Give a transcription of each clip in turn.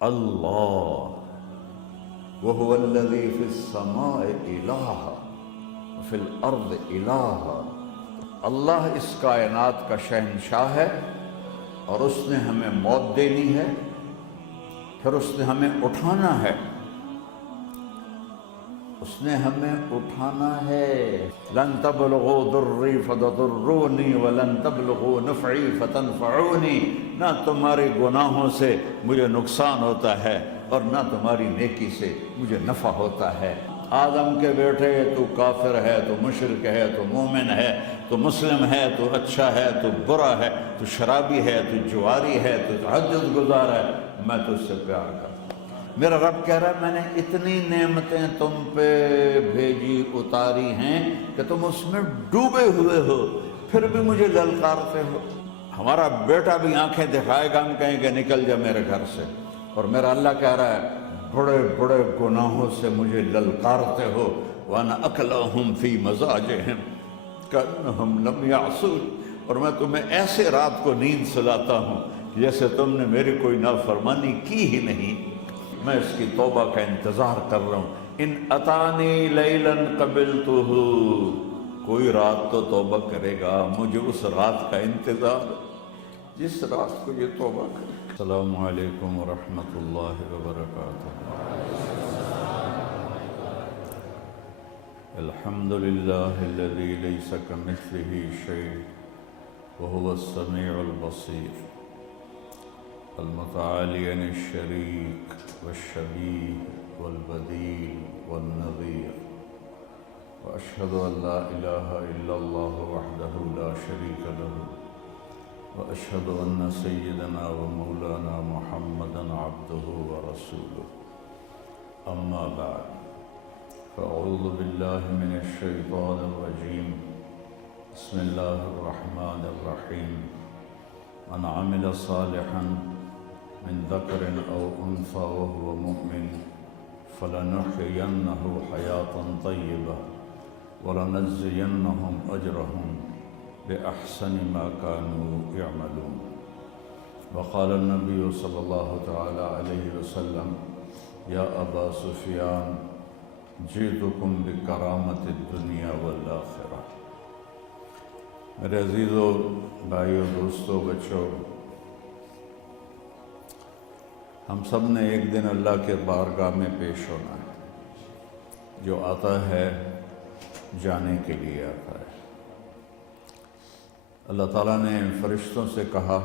اللہ وهو الذی فی السماء الہ وفی الارض الہ، اللہ اس کائنات کا شہنشاہ ہے اور اس نے ہمیں موت دینی ہے، پھر اس نے ہمیں اٹھانا ہے، اس نے ہمیں اٹھانا ہے۔ لن تبلغوا ضری فتضرونی ولن تبلغوا نفعی فتنفعونی، نہ تمہارے گناہوں سے مجھے نقصان ہوتا ہے اور نہ تمہاری نیکی سے مجھے نفع ہوتا ہے۔ آدم کے بیٹے، تو کافر ہے، تو مشرک ہے، تو مومن ہے، تو مسلم ہے، تو اچھا ہے، تو برا ہے، تو شرابی ہے، تو جواری ہے، تو تہجد گزار ہے، میں تو اس سے پیار کرتا ہوں۔ میرا رب کہہ رہا ہے میں نے اتنی نعمتیں تم پہ بھیجی اتاری ہیں کہ تم اس میں ڈوبے ہوئے ہو، پھر بھی مجھے للکارتے ہو۔ ہمارا بیٹا بھی آنکھیں دکھائے گا، ہم کہیں گے نکل جا میرے گھر سے، اور میرا اللہ کہہ رہا ہے بڑے بڑے گناہوں سے مجھے للکارتے ہو۔ وَأَنَا أَكْلَهُمْ فِي مَزَاجِهِمْ كَأَنَّهُمْ لَمْ يَعْصُونِ، اور میں تمہیں ایسے رات کو نیند سلاتا ہوں جیسے تم نے میری کوئی نافرمانی کی ہی نہیں۔ میں اس کی توبہ کا انتظار کر رہا ہوں۔ ان اتانی لیلا قبلتہ، کوئی رات تو توبہ کرے گا، مجھے اس رات کا انتظار جس رات کو یہ توبہ کرے۔ السلام علیکم ورحمۃ اللہ وبرکاتہ۔ الحمد للہ الذی لیس کمثلہ شیء وهو السمیع البصیر، المتعالی عن الشریک والشبیہ والبدیل والنظیر، واشہد ان لا الہ الا اللہ وحدہ لا شریک لہ، واشہد ان سیدنا ومولانا محمدا عبدہ ورسولہ، اما بعد فاعوذ باللہ من الشیطان الرجیم، بسم اللہ الرحمن الرحیم، من عمل صالحا من ذکر او انثى وهو مؤمن فلنحيينه حياة طيبة ولنجزينهم أجرهم بأحسن ما كانوا يعملون۔ وقال النبي صلى الله تعالى عليه وسلم يا أبا سفيان جئتكم بكرامة الدنيا والآخرة۔ میرے عزیزو، بھائیو، دوستو، بچوں، ہم سب نے ایک دن اللہ کے بارگاہ میں پیش ہونا ہے۔ جو آتا ہے جانے کے لیے آتا ہے۔ اللہ تعالیٰ نے فرشتوں سے کہا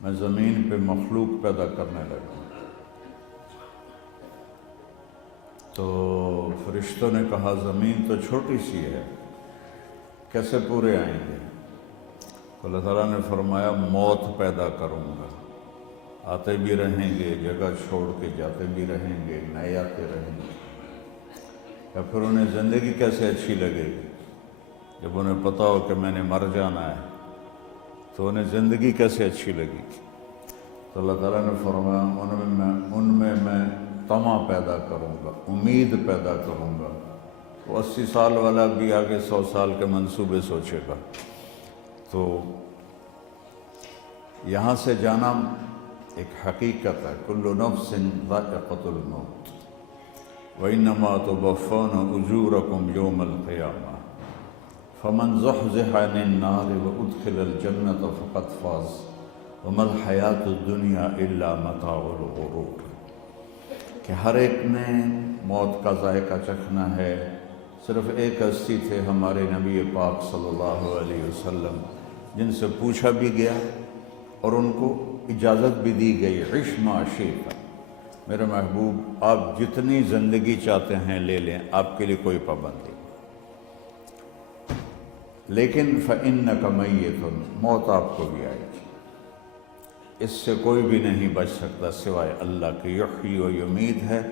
میں زمین پہ مخلوق پیدا کرنے لگا، تو فرشتوں نے کہا زمین تو چھوٹی سی ہے، کیسے پورے آئیں گے؟ تو اللہ تعالیٰ نے فرمایا موت پیدا کروں گا، آتے بھی رہیں گے، جگہ چھوڑ کے جاتے بھی رہیں گے، نئے آتے رہیں گے۔ یا پھر انہیں زندگی کیسے اچھی لگے گی؟ جب انہیں پتہ ہو کہ میں نے مر جانا ہے تو انہیں زندگی کیسے اچھی لگے گی؟ تو اللہ تعالیٰ نے فرمایا ان میں میں طمع پیدا کروں گا، امید پیدا کروں گا۔ وہ 80 سال والا بھی آگے 100 سال کے منصوبے سوچے گا۔ تو یہاں سے جانا ایک حقیقت ہے، کل نفس ذائقۃ الموت وانما توفون اجورکم یوم القیامہ فمن زحزح عن النار وادخل الجنۃ فقد فاز وما الحیاۃ الدنیا الا متاع الغرور، کہ ہر ایک نے موت کا ذائقہ چکھنا ہے۔ صرف ایک ہستی تھے ہمارے نبی پاک صلی اللہ علیہ وسلم، جن سے پوچھا بھی گیا اور ان کو اجازت بھی دی گئی، عش ما شئت، میرے محبوب آپ جتنی زندگی چاہتے ہیں لے لیں، آپ کے لیے کوئی پابندی، لیکن فإنک میت، موت آپ کو بھی آئے گی، اس سے کوئی بھی نہیں بچ سکتا سوائے اللہ کے۔ یحیی و یمیت ہے،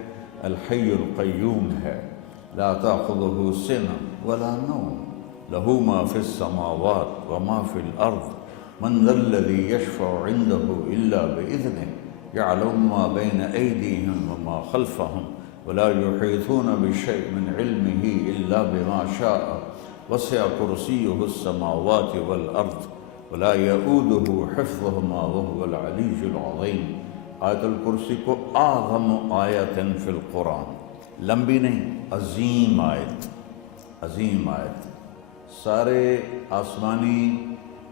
الحی القیوم ہے، لا تأخذہ سنۃ ولا نوم، لہ ما فی السماوات وما فی الارض، من ذا الذی یشفع عنده الا بإذنہ، یعلم ما بین ایدیہم وما خلفہم ولا یحیطون بشیء من علمہ الا بما شاء، وسع کرسیہ السماوات والارض ولا یؤودہ حفظہما وهو العلی العظیم۔ آیت الکرسی کو اعظم آیت فی القرآن، لمبی نہیں، عظیم آیت، عظیم آیت، سارے آسمانی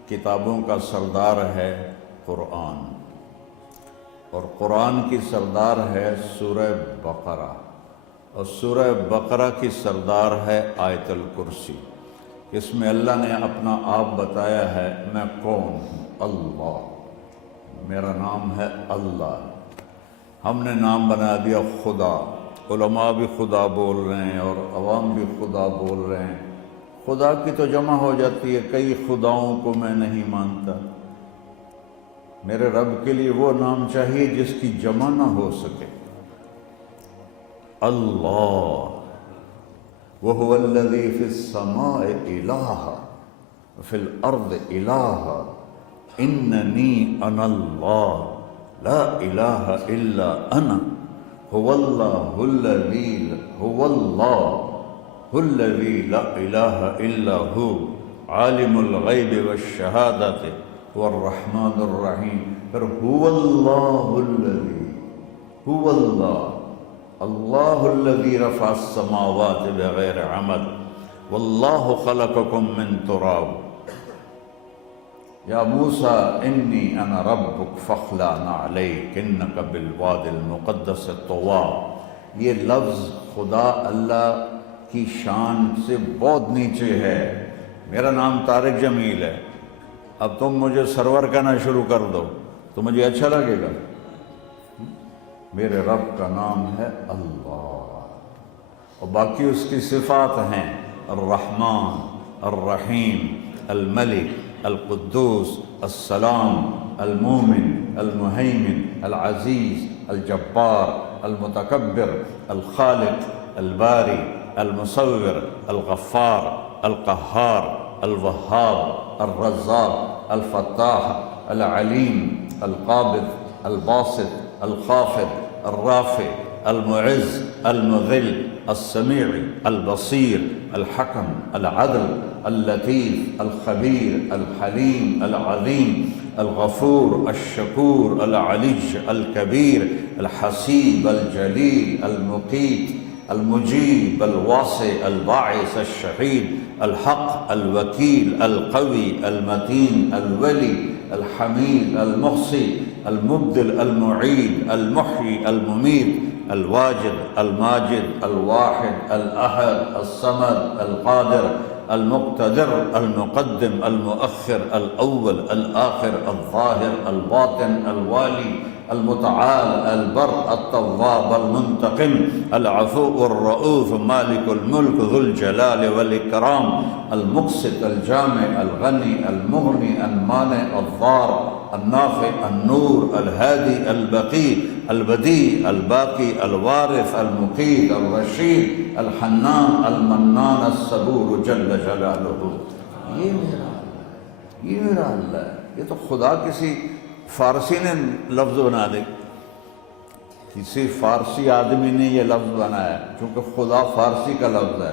کتابوں کا سردار ہے قرآن، اور قرآن کی سردار ہے سورہ بقرہ، اور سورہ بقرہ کی سردار ہے آیت الکرسی۔ اس میں اللہ نے اپنا آپ بتایا ہے، میں کون ہوں، اللہ، میرا نام ہے اللہ۔ ہم نے نام بنا دیا خدا، علماء بھی خدا بول رہے ہیں اور عوام بھی خدا بول رہے ہیں۔ خدا کی تو جمع ہو جاتی ہے، کئی خداؤں کو میں نہیں مانتا۔ میرے رب کے لیے وہ نام چاہیے جس کی جمع نہ ہو سکے۔ اللہ، وَهُوَ الَّذِي فِي السَّمَاءِ إِلَٰهًا وَفِي الْأَرْضِ إِلَٰهًا إِنَّنِي أَنَا اللَّهُ لَا إِلَٰهَ إِلَّا أَنَا هُوَ اللَّهُ الَّذِي لَا إِلَٰهَ إِلَّا هُوَ عَالِمُ الْغَيْبِ وَالشَّهَادَةِ هُوَ الرَّحْمَٰنُ الرَّحِيمُ۔ پھر هُوَ اللَّهُ الَّذِي، هُوَ اللَّهُ، اللہ الذی رفع السماوات بغیر عمد واللہ خلقکم من تراب یا موسیٰ انی انا ربک فاخلع نعلیک انک بالواد المقدس طویٰ۔ یہ لفظ خدا اللہ کی شان سے بہت نیچے ہے۔ میرا نام طارق جمیل ہے، اب تم مجھے سرور کہنا شروع کر دو تو مجھے اچھا لگے گا؟ میرے رب کا نام ہے اللہ، اور باقی اس کی صفات ہیں الرحمن، الرحیم، الملک، القدوس، السلام، المومن، المہیمن، العزیز، الجبار، المتکبر، الخالق، الباری، المصور، الغفار، القہار، الوہاب، الرزاق، الفتاح، العلیم، القابض، الباسط، الخافض، الرافع، المعز، المذل، السمیع، البصیر، الحکم، العدل، اللطیف، الخبیر، الحلیم، العظیم، الغفور، الشکور، العلی، الکبیر، الحسیب، الجلیل، المقیت، المجیب، الواسع، الباعث، الشہید، الحق، الوکیل، القوی، المتین، الولی، الحمید، المحصی، المبدل، المعید، المحیی، الممیت، الواجد، الماجد، الواحد، الأحد، الصمد، القادر، المقتدر، المقدم، المؤخر، الأول، الآخر، الظاهر، الباطن، الوالي، المتعال، البر، التواب، المنتقم، العفو، الرؤوف، مالك الملك، ذو الجلال والإكرام، المقسط، الجامع، الغني، المغني، المانع، الضار، النافع، النور، الهادي، البقي، البديع، الباقي، الوارث، المقيت، الرشيد، الحنان، المنان، الصبور جل جلالہ۔ یہ میرا اللہ، یہ میرا اللہ ہے۔ یہ تو خدا کسی فارسی نے لفظ بنا دے، کسی فارسی آدمی نے یہ لفظ بنایا، چونکہ خدا فارسی کا لفظ ہے،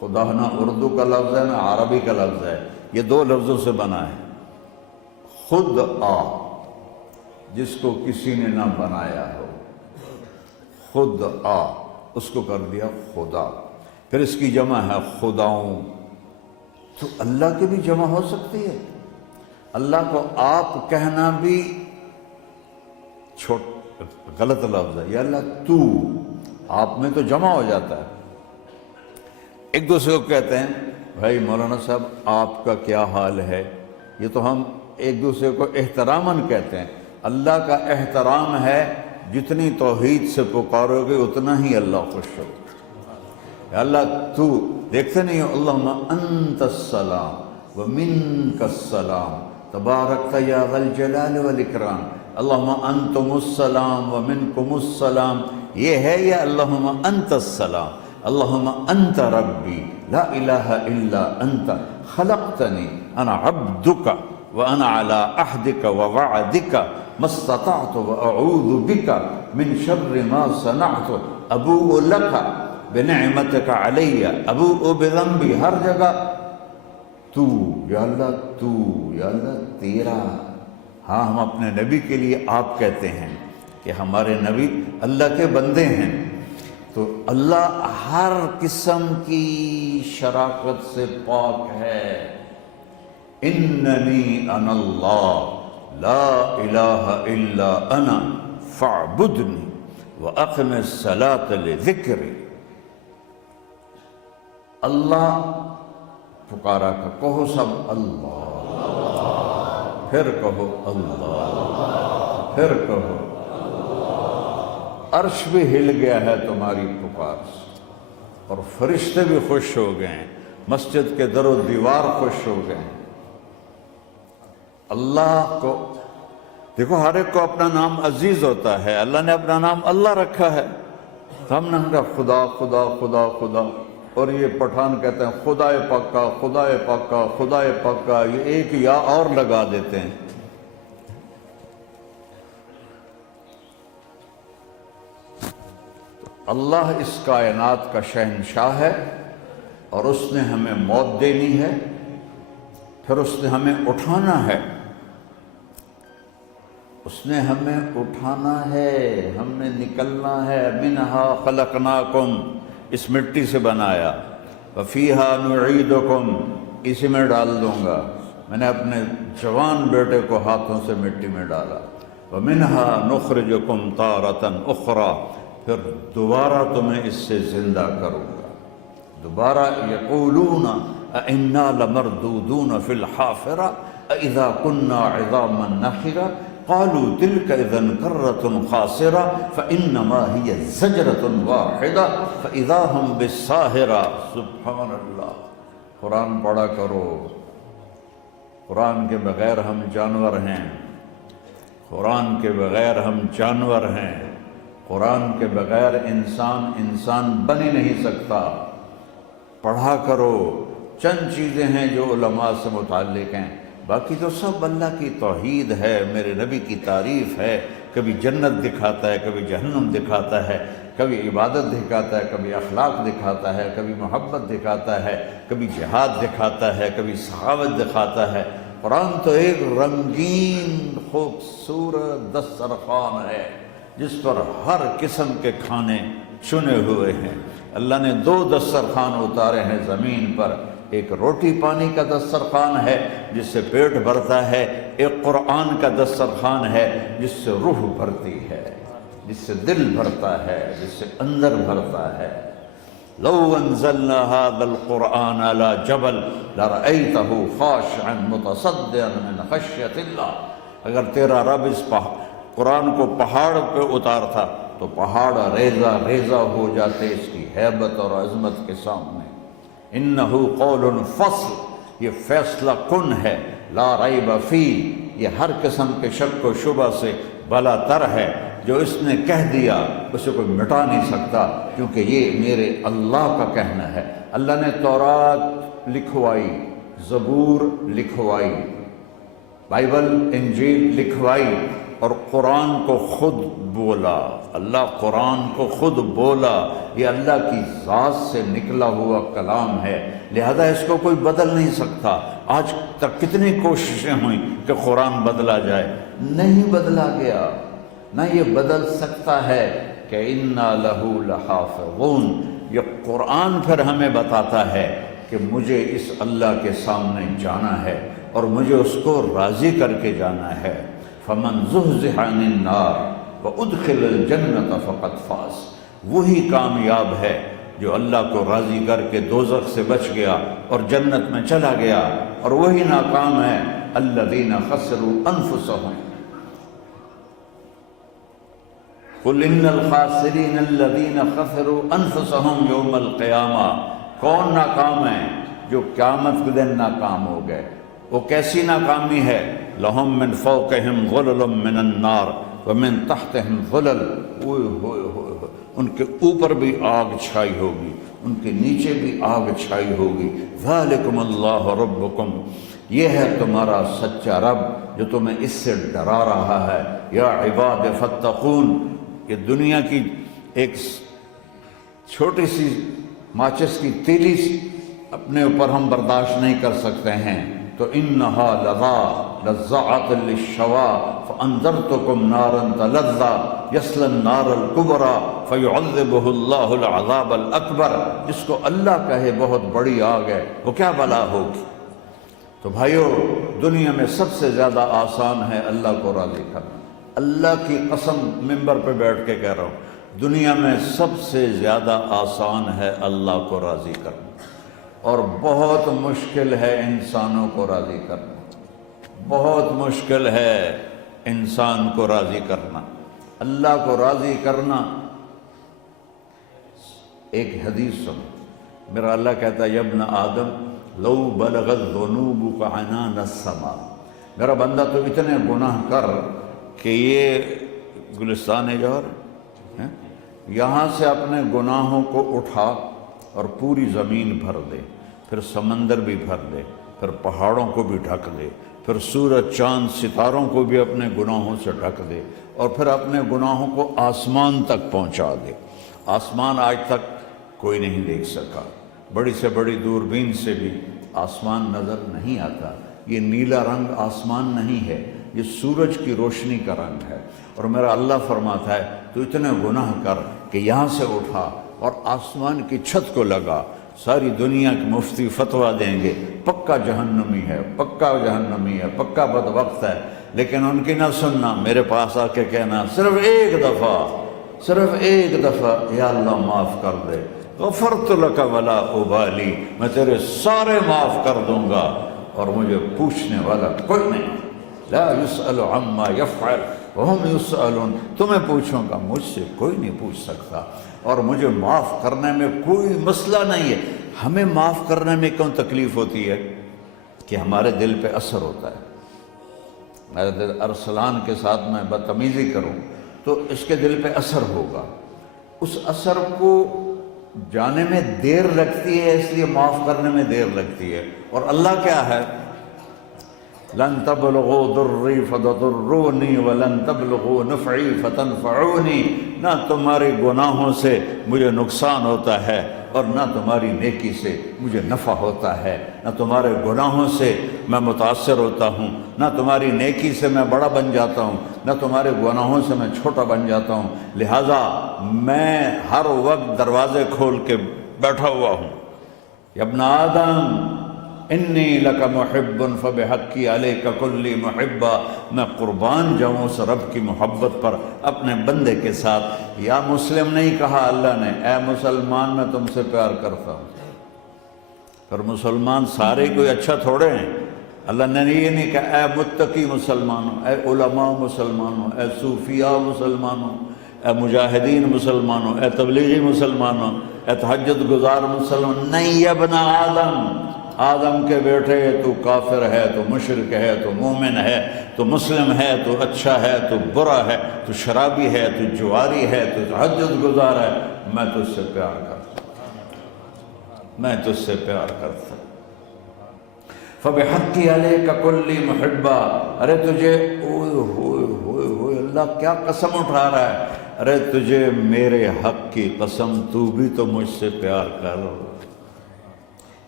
خدا نہ اردو کا لفظ ہے نہ عربی کا لفظ ہے، یہ دو لفظوں سے بنا ہے۔ خود آ، جس کو کسی نے نہ بنایا ہو، خود آ، اس کو کر دیا خدا۔ پھر اس کی جمع ہے خداؤں، تو اللہ کی بھی جمع ہو سکتی ہے۔ اللہ کو آپ کہنا بھی غلط لفظ ہے، یا اللہ تو، آپ میں تو جمع ہو جاتا ہے۔ ایک دوسرے کو کہتے ہیں بھائی مولانا صاحب آپ کا کیا حال ہے، یہ تو ہم ایک دوسرے کو احتراماً کہتے ہیں۔ اللہ کا احترام ہے جتنی توحید سے پکارو گے اتنا ہی اللہ خوش ہو۔ یا اللہ تو، دیکھتے نہیں ہو اللہم انت السلام ومنک السلام تبارکت یا ذا الجلال والاکرام، اللہم انتم السلام ومنکم السلام، یہ ہے یا اللہم انت السلام، اللہم انت ربی لا الہ الا انت خلقتنی انا عبدک وانا علی عہدک ووعدک ما استطعت واعوذ بک من شر ما صنعت ابوء لک بنعمتک علی ابوء بذنبی، ہر جگہ تو، یا اللہ تو، یا اللہ تیرا۔ ہاں ہم اپنے نبی کے لیے آپ کہتے ہیں، کہ ہمارے نبی اللہ کے بندے ہیں، تو اللہ ہر قسم کی شراکت سے پاک ہے۔ اننی انا اللہ لا الہ الا انا فاعبدنی واقم الصلاۃ لذکری۔ اللہ پکارا کر، کہو سب اللہ، پھر کہو اللہ، پھر کہو۔ عرش بھی ہل گیا ہے تمہاری پکار سے، اور فرشتے بھی خوش ہو گئے ہیں، مسجد کے در و دیوار خوش ہو گئے ہیں۔ اللہ کو دیکھو، ہر ایک کو اپنا نام عزیز ہوتا ہے، اللہ نے اپنا نام اللہ رکھا ہے، تو ہم نے کہا خدا خدا خدا خدا، اور یہ پٹھان کہتے ہیں خدائے پاکا خدائے پاکا خدائے پاکا، یہ ایک یا اور لگا دیتے ہیں۔ اللہ اس کائنات کا شہنشاہ ہے، اور اس نے ہمیں موت دینی ہے، پھر اس نے ہمیں اٹھانا ہے، اس نے ہمیں اٹھانا ہے، ہم نے نکلنا ہے۔ منہا خلقناکم، اس مٹی سے بنایا، وفیہا نعیدکم، اسی میں ڈال دوں گا۔ میں نے اپنے جوان بیٹے کو ہاتھوں سے مٹی میں ڈالا۔ ومنہا نخرجکم تارۃ اخری، پھر دوبارہ تمہیں اس سے زندہ کروں گا دوبارہ۔ یقولون اِنَّا لَمَرْدُودُونَ فِي الْحَافِرَةِ أَإِذَا كُنَّا عِظَامًا نَخِرَةً قَالُوا تِلْكَ إِذًا كَرَّةٌ خَاسِرَةٌ فَإِنَّمَا هِيَ زَجْرَةٌ وَاحِدَةٌ فَإِذَا هُمْ بِالسَّاهِرَةِ۔ سبحان اللہ، قرآن پڑھا کرو۔ قرآن کے بغیر ہم جانور ہیں، قرآن کے بغیر ہم جانور ہیں، قرآن کے بغیر انسان بن ہی نہیں سکتا۔ پڑھا کرو۔ چند چیزیں ہیں جو علماء سے متعلق ہیں، باقی تو سب اللہ کی توحید ہے، میرے نبی کی تعریف ہے۔ کبھی جنت دکھاتا ہے، کبھی جہنم دکھاتا ہے، کبھی عبادت دکھاتا ہے، کبھی اخلاق دکھاتا ہے، کبھی محبت دکھاتا ہے، کبھی جہاد دکھاتا ہے، کبھی سخاوت دکھاتا ہے۔ قرآن تو ایک رنگین خوبصورت دسترخوان ہے جس پر ہر قسم کے کھانے چنے ہوئے ہیں۔ اللہ نے 2 دسترخوان اتارے ہیں زمین پر، ایک روٹی پانی کا دسترخوان ہے جس سے پیٹ بھرتا ہے، ایک قرآن کا دسترخوان ہے جس سے روح بھرتی ہے، جس سے دل بھرتا ہے، جس سے اندر بھرتا ہے۔ لو انزلنا هذا القرآن على جبل لرأيته خاشعا متصدعا من خشية اللہ۔ اگر تیرا رب اس قرآن کو پہاڑ پہ اتارتا تو پہاڑ ریزہ ریزہ ہو جاتے اس کی ہیبت اور عظمت کے سامنے۔ انہ قول فصل، یہ فیصلہ کن ہے، لا ریب فی، یہ ہر قسم کے شک و شبہ سے بلا تر ہے۔ جو اس نے کہہ دیا اسے کوئی مٹا نہیں سکتا، کیونکہ یہ میرے اللہ کا کہنا ہے۔ اللہ نے تورات لکھوائی، زبور لکھوائی، بائبل انجیل لکھوائی، اور قرآن کو خود بولا۔ اللہ قرآن کو خود بولا، یہ اللہ کی ذات سے نکلا ہوا کلام ہے، لہذا اس کو کوئی بدل نہیں سکتا۔ آج تک کتنی کوششیں ہوئیں کہ قرآن بدلا جائے، نہیں بدلا گیا، نہ یہ بدل سکتا ہے کہ اِنَّا لَهُ لَحَافِظُونَ۔ یہ قرآن پھر ہمیں بتاتا ہے کہ مجھے اس اللہ کے سامنے جانا ہے اور مجھے اس کو راضی کر کے جانا ہے۔ فَمَنْ زُحْزِحَ عَنِ النَّارِ وَأُدْخِلَ الْجَنَّةَ فَقَدْ فَازَ، وہی کامیاب ہے جو اللہ کو راضی کر کے دوزخ سے بچ گیا اور جنت میں چلا گیا، اور وہی ناکام ہے الَّذِينَ خَسِرُوا أَنفُسَهُمْ۔ قُلْ إِنَّ الْخَاسِرِينَ الَّذِينَ خَسِرُوا أَنفُسَهُمْ يَوْمَ الْقِيَامَةِ۔ کون ناکام ہے؟ جو قیامت کے دن ناکام ہو گئے۔ وہ کیسی ناکامی ہے؟ لَهُم مِّن فَوْقِهِمْ ظُلُلٌ مِّنَ النَّارِ وَمِن تَحْتِهِمْ ظُلَلٌ، ان کے اوپر بھی آگ چھائی ہوگی، ان کے نیچے بھی آگ چھائی ہوگی۔ ذَلِكُمُ اللَّهُ رَبُّكُمْ، یہ ہے تمہارا سچا رب جو تمہیں اس سے ڈرا رہا ہے۔ یا عباد فاتقون، یہ دنیا کی ایک چھوٹی سی ماچس کی تیلی اپنے اوپر ہم برداشت نہیں کر سکتے ہیں، تو انہا لظا لزعت للشوا فانذرتکم نارا تلظا یصلی النار الکبری فیعذبہ اللہ العذاب الاکبر. جس کو اللہ کہے بہت بڑی آگ ہے وہ کیا بلا ہوگی. تو بھائیو دنیا میں سب سے زیادہ آسان ہے اللہ کو راضی کرنا. اللہ کی قسم منبر پہ بیٹھ کے کہہ رہا ہوں، دنیا میں سب سے زیادہ آسان ہے اللہ کو راضی کرنا، اور بہت مشکل ہے انسانوں کو راضی کرنا. بہت مشکل ہے انسان کو راضی کرنا. اللہ کو راضی کرنا. ایک حدیث سن، میرا اللہ کہتا ہے یا ابن آدم لو بلغت ذنوبک عنان السماء، میرا بندہ تو اتنے گناہ کر کہ یہ گلستان جوہر یہاں سے اپنے گناہوں کو اٹھا اور پوری زمین بھر دے، پھر سمندر بھی بھر دے، پھر پہاڑوں کو بھی ڈھک دے، پھر سورج چاند ستاروں کو بھی اپنے گناہوں سے ڈھک دے، اور پھر اپنے گناہوں کو آسمان تک پہنچا دے. آسمان آج تک کوئی نہیں دیکھ سکا، بڑی سے بڑی دوربین سے بھی آسمان نظر نہیں آتا. یہ نیلا رنگ آسمان نہیں ہے، یہ سورج کی روشنی کا رنگ ہے. اور میرا اللہ فرماتا ہے تو اتنے گناہ کر کہ یہاں سے اٹھا اور آسمان کی چھت کو لگا. ساری دنیا کے مفتی فتویٰ دیں گے پکا جہنمی ہے، پکا جہنمی ہے، پکا بدبخت ہے، لیکن ان کی نہ سننا. میرے پاس آ کے کہنا صرف ایک دفعہ یا اللہ معاف کر دے، غفرت لک ولا ابالی، میں تیرے سارے معاف کر دوں گا اور مجھے پوچھنے والا کوئی نہیں. لا یسأل عما یفعل وہم یسألون، تمہیں پوچھوں گا، مجھ سے کوئی نہیں پوچھ سکتا، اور مجھے معاف کرنے میں کوئی مسئلہ نہیں ہے. ہمیں معاف کرنے میں کیوں تکلیف ہوتی ہے؟ کہ ہمارے دل پہ اثر ہوتا ہے. میرے دل ارسلان کے ساتھ میں بدتمیزی کروں تو اس کے دل پہ اثر ہوگا. اس اثر کو جانے میں دیر لگتی ہے، اس لیے معاف کرنے میں دیر لگتی ہے. اور اللہ کیا ہے؟ لن تبلغوا ضری فتضرونی ولن تبلغوا نفعی فتنفعونی. نہ تمہارے گناہوں سے مجھے نقصان ہوتا ہے اور نہ تمہاری نیکی سے مجھے نفع ہوتا ہے. نہ تمہارے گناہوں سے میں متاثر ہوتا ہوں، نہ تمہاری نیکی سے میں بڑا بن جاتا ہوں، نہ تمہارے گناہوں سے میں چھوٹا بن جاتا ہوں. لہٰذا میں ہر وقت دروازے کھول کے بیٹھا ہوا ہوں. یا ابن آدم انی لک محب فبحقی علیک کلی محبہ، میں قربان جاؤں اس رب کی محبت پر اپنے بندے کے ساتھ. یا مسلم نہیں کہا اللہ نے، اے مسلمان میں تم سے پیار کرتا ہوں. پر مسلمان سارے کوئی اچھا تھوڑے ہیں. اللہ نے یہ نہیں کہا اے متقی مسلمانوں، اے علماء مسلمانوں، اے صوفیاء مسلمانوں، اے مجاہدین مسلمانوں، اے تبلیغی مسلمانوں، اے تہجد گزار مسلمان. نہیں ابن آدم کے بیٹے، تو کافر ہے، تو مشرک ہے، تو مومن ہے، تو مسلم ہے، تو اچھا ہے، تو برا ہے، تو شرابی ہے، تو جواری ہے، تو تہجد گزار ہے، میں تجھ سے پیار کرتا ہوں، میں تجھ سے پیار کرتا ہوں. فبحقی علیک کلی محبہ. ارے تجھے ہوئے اللہ کیا قسم اٹھا رہا ہے. ارے تجھے میرے حق کی قسم، تو بھی تو مجھ سے پیار کر.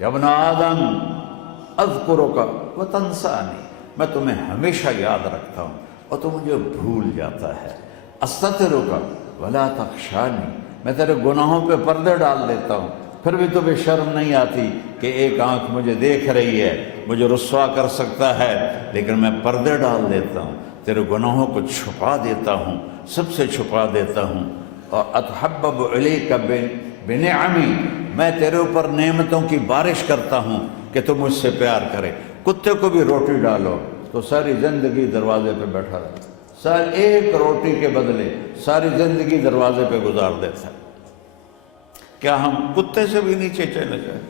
یا ابن آدم اذکرک وتنسانی، میں تمہیں ہمیشہ یاد رکھتا ہوں اور تو مجھے بھول جاتا ہے. استترک ولا تخشانی، میں تیرے گناہوں پہ پردے ڈال دیتا ہوں، پھر بھی تمہیں شرم نہیں آتی کہ ایک آنکھ مجھے دیکھ رہی ہے، مجھے رسوا کر سکتا ہے، لیکن میں پردے ڈال دیتا ہوں، تیرے گناہوں کو چھپا دیتا ہوں، سب سے چھپا دیتا ہوں. اور اتحبب الیک بنعمی، میں تیرے اوپر نعمتوں کی بارش کرتا ہوں کہ تم مجھ سے پیار کرے. کتے کو بھی روٹی ڈالو تو ساری زندگی دروازے پہ بیٹھا رہتا، ایک روٹی کے بدلے ساری زندگی دروازے پہ گزار دیتا. کیا ہم کتے سے بھی نیچے چلے جائیں؟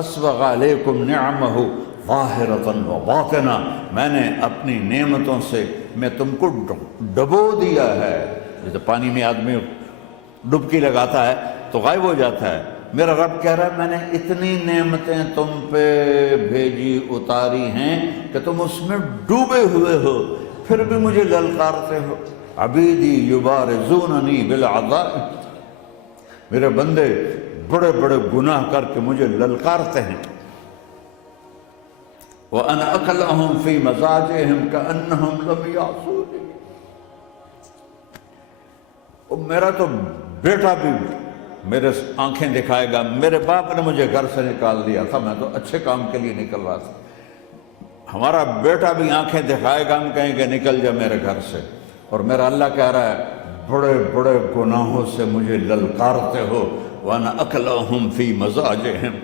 اسبغ علیکم نعمہ ظاہرۃ و باطنہ، میں نے اپنی نعمتوں سے میں تم کو ڈبو دیا ہے. جیسے پانی میں آدمی ڈبکی لگاتا ہے تو غائب ہو جاتا ہے. میرا رب کہہ رہا ہے میں نے اتنی نعمتیں تم پہ بھیجی اتاری ہیں کہ تم اس میں ڈوبے ہوئے ہو، پھر بھی مجھے للکارتے ہو. عبیدی یبارزوننی بالعذاب، میرے بندے بڑے بڑے گناہ کر کے مجھے للکارتے ہیں. وَأَنَا أَكْلَهُمْ فِي مَزَاجِهِمْ كَأَنَّهُمْ لَمْ يَعْصُونِي۔ میرا تو بیٹا بھی میرے آنکھیں دکھائے گا، میرے باپ نے مجھے گھر سے نکال دیا تھا، میں تو اچھے کام کے لیے نکل رہا تھا، ہمارا بیٹا بھی آنکھیں دکھائے گا، ہم کہیں گے نکل جا میرے گھر سے۔ اور میرا اللہ کہہ رہا ہے بڑے بڑے گناہوں سے مجھے للکارتے ہو، وَأَنَا أَكْلَهُمْ فِي مَزَاجِهِمْ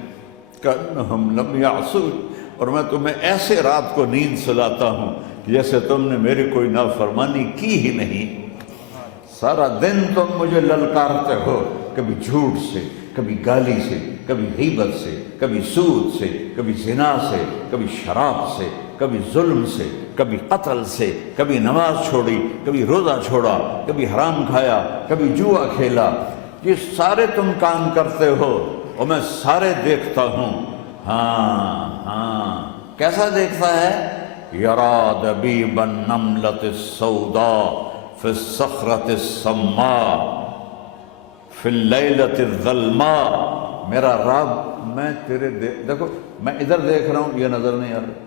كَأَنَّهُمْ لَمْ يَعْصُونِ، اور میں تمہیں ایسے رات کو نیند سلاتا ہوں جیسے تم نے میری کوئی نافرمانی کی ہی نہیں۔ سارا دن تم مجھے للکارتے ہو، کبھی جھوٹ سے، کبھی گالی سے، کبھی غیبت سے، کبھی سود سے، کبھی زنا سے، کبھی شراب سے، کبھی ظلم سے، کبھی قتل سے، کبھی نماز چھوڑی، کبھی روزہ چھوڑا، کبھی حرام کھایا، کبھی جوا کھیلا۔ یہ سارے تم کام کرتے ہو اور میں سارے دیکھتا ہوں۔ ہاں کیسا دیکھتا ہے؟ یرا دبیب النملۃ السوداء فی الصخرۃ الصماء فی اللیلۃ الظلماء۔ میرا رب میں تیرے دیکھو، میں ادھر دیکھ رہا ہوں یہ نظر نہیں آ رہا،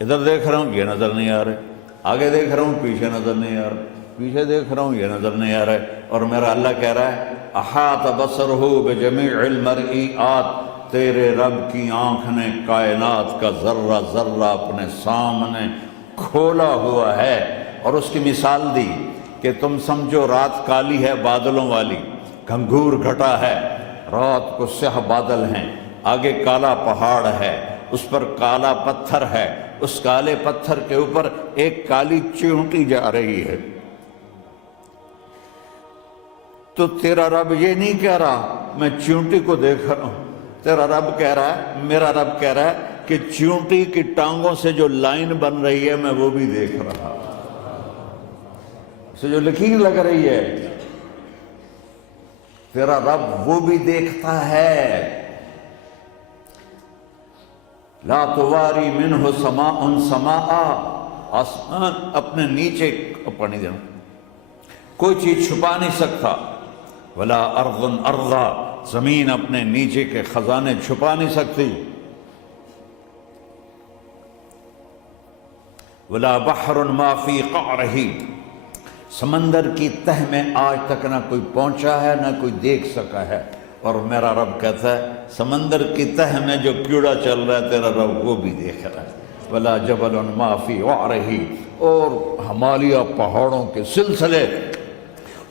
ادھر دیکھ رہا ہوں یہ نظر نہیں آ رہے، آگے دیکھ رہا ہوں پیچھے نظر نہیں آ رہا، پیچھے دیکھ رہا ہوں یہ نظر نہیں آ رہا ہے، اور میرا اللہ کہہ رہا ہے احاط بصرہ بجمیع المرئیات، تیرے رب کی آنکھ نے کائنات کا ذرہ ذرہ اپنے سامنے کھولا ہوا ہے۔ اور اس کی مثال دی کہ تم سمجھو رات کالی ہے بادلوں والی، گھنگور گھٹا ہے، رات کو سیاہ بادل ہیں، آگے کالا پہاڑ ہے، اس پر کالا پتھر ہے، اس کالے پتھر کے اوپر ایک کالی چیونٹی جا رہی ہے۔ تو تیرا رب یہ نہیں کہہ رہا میں چیونٹی کو دیکھ رہا ہوں، تیرا رب کہہ رہا ہے، میرا رب کہہ رہا ہے کہ چیونٹی کی ٹانگوں سے جو لائن بن رہی ہے میں وہ بھی دیکھ رہا ہوں، اسے جو لکیر لگ رہی ہے تیرا رب وہ بھی دیکھتا ہے۔ لا تواری منہ سماء سماء، آسمان اپنے نیچے پانی دینا کوئی چیز چھپا نہیں سکتا، ولا ارض ارضا، زمین اپنے نیچے کے خزانے چھپا نہیں سکتی، ولا بحر ما فی قعرہ، سمندر کی تہ میں آج تک نہ کوئی پہنچا ہے نہ کوئی دیکھ سکا ہے، اور میرا رب کہتا ہے سمندر کی تہ میں جو کیڑا چل رہا ہے تیرا رب وہ بھی دیکھ رہا ہے، ولا جبل ما فی وعرہ، اور ہمالیہ پہاڑوں کے سلسلے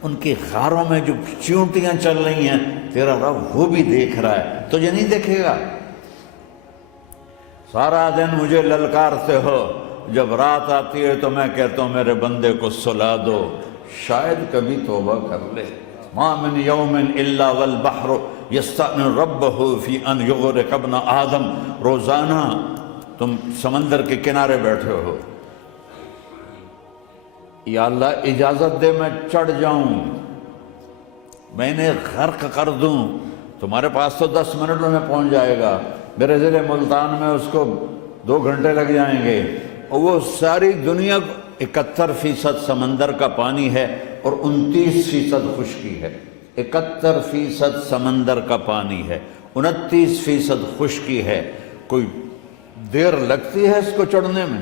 ان کی غاروں میں جو چیونٹیاں چل رہی ہیں تیرا رب وہ بھی دیکھ رہا ہے، تجھے نہیں دیکھے گا؟ سارا دن مجھے للکارتے ہو، جب رات آتی ہے تو میں کہتا ہوں میرے بندے کو سلا دو، شاید کبھی توبہ کر لے۔ ما من یوم الا والبحر یستأذن ربہ فی ان یغرق ابن آدم، روزانہ تم سمندر کے کنارے بیٹھے ہو، یا اللہ اجازت دے میں چڑھ جاؤں، میں انہیں غرق کر دوں، تمہارے پاس تو 10 منٹ میں پہنچ جائے گا، میرے ضلع ملتان میں اس کو 2 گھنٹے لگ جائیں گے، اور وہ ساری دنیا 71% سمندر کا پانی ہے اور 29% خشکی ہے، 71% سمندر کا پانی ہے، 29% خشکی ہے، کوئی دیر لگتی ہے اس کو چڑھنے میں؟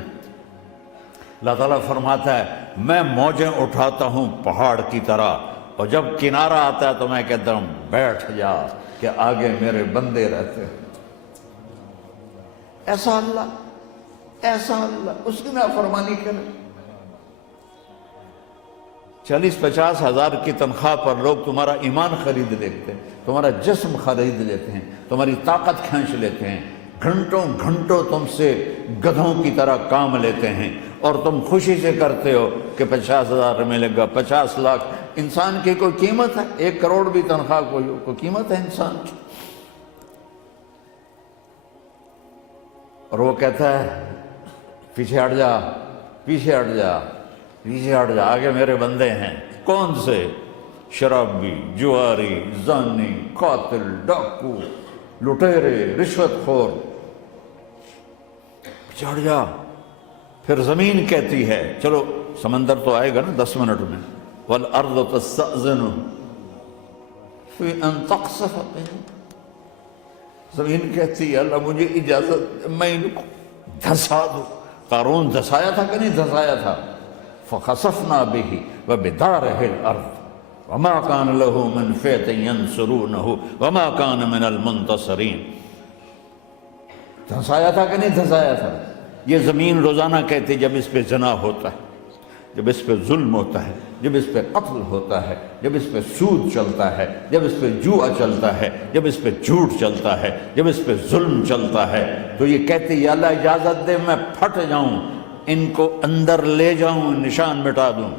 اللہ تعالیٰ فرماتا ہے میں موجیں اٹھاتا ہوں پہاڑ کی طرح، اور جب کنارہ آتا ہے تو میں کہتا ہوں بیٹھ جا کہ آگے میرے بندے رہتے ہیں۔ ایسا اللہ اس کی نافرمانی کرے۔ 40-50 ہزار کی تنخواہ پر لوگ تمہارا ایمان خرید لیتے ہیں، تمہارا جسم خرید لیتے ہیں، تمہاری طاقت کھینچ لیتے ہیں، گھنٹوں گھنٹوں تم سے گدھوں کی طرح کام لیتے ہیں، اور تم خوشی سے کرتے ہو کہ 50,000 ملے گا، 50 لاکھ۔ انسان کی کوئی قیمت ہے؟ 1 کروڑ بھی تنخواہ کوئی قیمت ہے انسان کی؟ اور وہ کہتا ہے پیچھے ہٹ جا، پیچھے ہٹ جا، پیچھے ہٹ جا، آگے میرے بندے ہیں۔ کون سے؟ شرابی، جواری، زانی، قاتل، ڈاکو، لٹیرے، رشوت خور، پیچھے ہٹ جا۔ پھر زمین کہتی ہے چلو سمندر تو آئے گا نا 10 منٹ میں، وَالْأَرْضُ تَسْتَأْذِنُ فِي أَن تَقْصَفَ بِهِمْ، زمین کہتی ہے اللہ مجھے اجازت، میں ان کو دھسا دو۔ قارون دھسایا تھا کہ نہیں دھسایا تھا؟ فخسفنا به وبداره الارض وما كان له من فئة ينصرونه وما كان من المنتصرين۔ دھسایا تھا کہ نہیں دھسایا تھا؟ یہ زمین روزانہ کہتے جب اس پہ زنا ہوتا ہے، جب اس پہ ظلم ہوتا ہے، جب اس پہ قتل ہوتا ہے، جب اس پہ سود چلتا ہے، جب اس پہ جوا چلتا ہے، جب اس پہ جھوٹ چلتا ہے، جب اس پہ ظلم چلتا ہے، تو یہ کہتے یا اللہ اجازت دے میں پھٹ جاؤں، ان کو اندر لے جاؤں، نشان مٹا دوں۔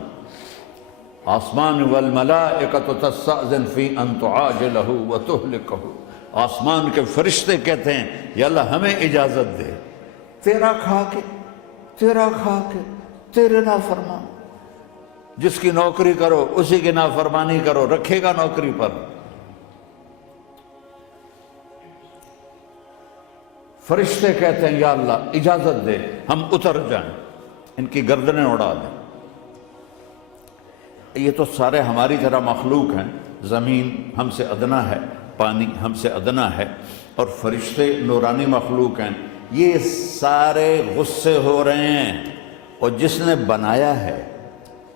آسمان والملائکۃ تستأذن فی ان تعاجلہ وتہلکہ، آسمان کے فرشتے کہتے ہیں یا اللہ ہمیں اجازت دے، تیرا کھا کے تیرے نافرمان، جس کی نوکری کرو اسی کی نافرمانی کرو، رکھے گا نوکری پر۔ فرشتے کہتے ہیں یا اللہ اجازت دے ہم اتر جائیں، ان کی گردنیں اڑا دیں۔ یہ تو سارے ہماری طرح مخلوق ہیں، زمین ہم سے ادنا ہے، پانی ہم سے ادنا ہے، اور فرشتے نورانی مخلوق ہیں، یہ سارے غصے ہو رہے ہیں۔ اور جس نے بنایا ہے،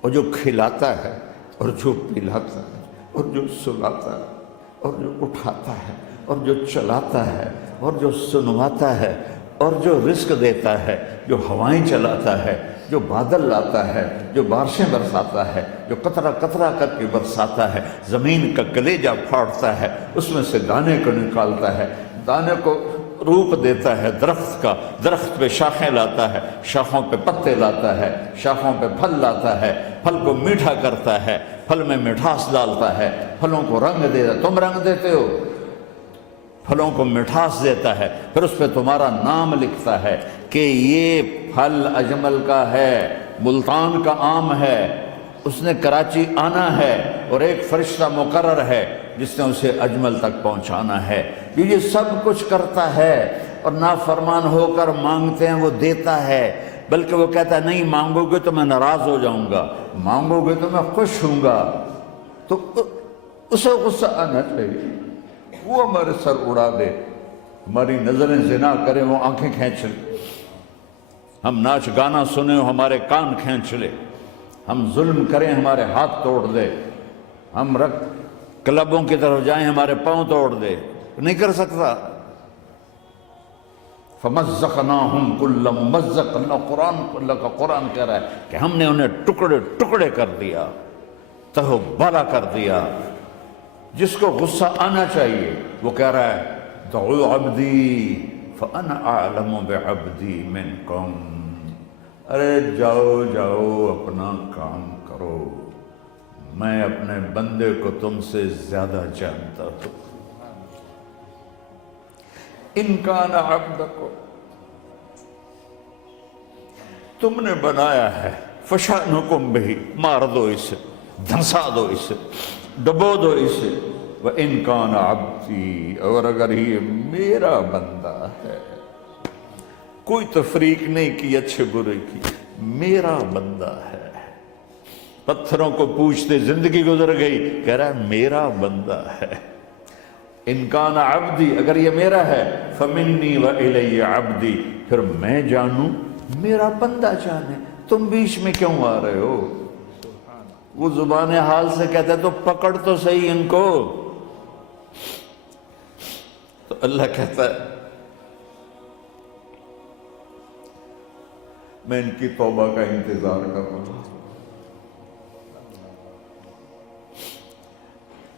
اور جو کھلاتا ہے، اور جو پلاتا ہے، اور جو سلاتا ہے، اور جو اٹھاتا ہے، اور جو چلاتا ہے، اور جو سنواتا ہے، اور جو رزق دیتا ہے، جو ہوائیں چلاتا ہے، جو بادل لاتا ہے، جو بارشیں برساتا ہے، جو قطرہ قطرہ کر کے برساتا ہے، زمین کا کلیجہ پھاڑتا ہے، اس میں سے دانے کو نکالتا ہے، دانے کو روپ دیتا ہے درخت کا، درخت پہ شاخیں لاتا ہے، شاخوں پہ پتے لاتا ہے، شاخوں پہ پھل لاتا ہے، پھل کو میٹھا کرتا ہے، پھل میں مٹھاس ڈالتا ہے، پھلوں کو رنگ دیتا ہے۔ تم رنگ دیتے ہو، پھلوں کو مٹھاس دیتا ہے، پھر اس پہ تمہارا نام لکھتا ہے کہ یہ پھل اجمل کا ہے، ملتان کا آم ہے، اس نے کراچی آنا ہے، اور ایک فرشتہ مقرر ہے جس نے اسے اجمل تک پہنچانا ہے۔ یہ سب کچھ کرتا ہے، اور نافرمان ہو کر مانگتے ہیں وہ دیتا ہے، بلکہ وہ کہتا ہے نہیں مانگو گے تو میں ناراض ہو جاؤں گا، مانگو گے تو میں خوش ہوں گا۔ تو اسے غصہ آنا چاہیے، وہ ہمارے سر اڑا دے، ہماری نظریں زنا کریں وہ آنکھیں کھینچ لے، ہم ناچ گانا سنیں وہ ہمارے کان کھینچ لے، ہم ظلم کریں ہمارے ہاتھ توڑ دے، ہم کلبوں کی طرف جائیں ہمارے پاؤں توڑ دے، نہیں کر سکتا۔ فَمَزَّقْنَاهُمْ كُلَّ مُمَزَّقٍ، اللہ کا قرآن کہہ رہا ہے کہ ہم نے انہیں ٹکڑے ٹکڑے کر دیا، تہو بالا کر دیا۔ جس کو غصہ آنا چاہیے وہ کہہ رہا ہے دعو عبدی فَأَنَا أَعْلَمُ بِعَبْدِي مِنْكُمْ، ارے جاؤ جاؤ اپنا کام کرو، میں اپنے بندے کو تم سے زیادہ جانتا ہوں۔ ان کان عبدکم، تم نے بنایا ہے، فشانکم بہ، مار دو اسے، دھنسا دو اسے، ڈبو دو اسے، وَإِن كَانَ عَبْدِي، اور اگر یہ میرا بندہ ہے، کوئی تفریق نہیں کی اچھے برے کی، میرا بندہ ہے۔ پتھروں کو پوچھتے زندگی گزر گئی، کہہ رہا ہے میرا بندہ ہے۔ ان کان عبدی، اگر یہ میرا ہے، فمنی وإلی عبدی، پھر میں جانوں میرا بندہ جانے، تم بیچ میں کیوں آ رہے ہو؟ وہ زبان حال سے کہتا ہے تو پکڑ تو صحیح ان کو۔ تو اللہ کہتا ہے میں ان کی توبہ کا انتظار کر رہا ہوں۔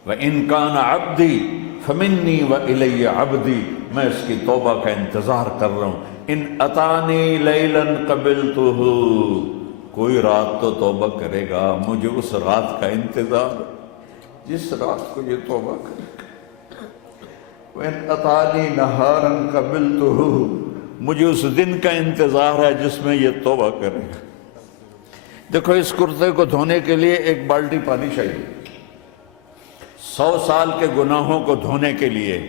وَإِن كَانَ عَبْدِي فَمِنِّي وَإِلَيَّ عَبْدِي، میں اس کی توبہ کا انتظار کر رہا ہوں۔ ان اتانی لیلاً قبلتہ، کوئی رات تو توبہ کرے گا، مجھے اس رات کا انتظار جس رات کو یہ توبہ کرے گا۔ وَإِنْ أَتَانِي نَهَارًا قَبِلْتُهُ، مجھے اس دن کا انتظار ہے جس میں یہ توبہ کرے گا۔ دیکھو اس کرتے کو دھونے کے لیے ایک بالٹی پانی چاہیے، 100 سال کے گناہوں کو دھونے کے لیے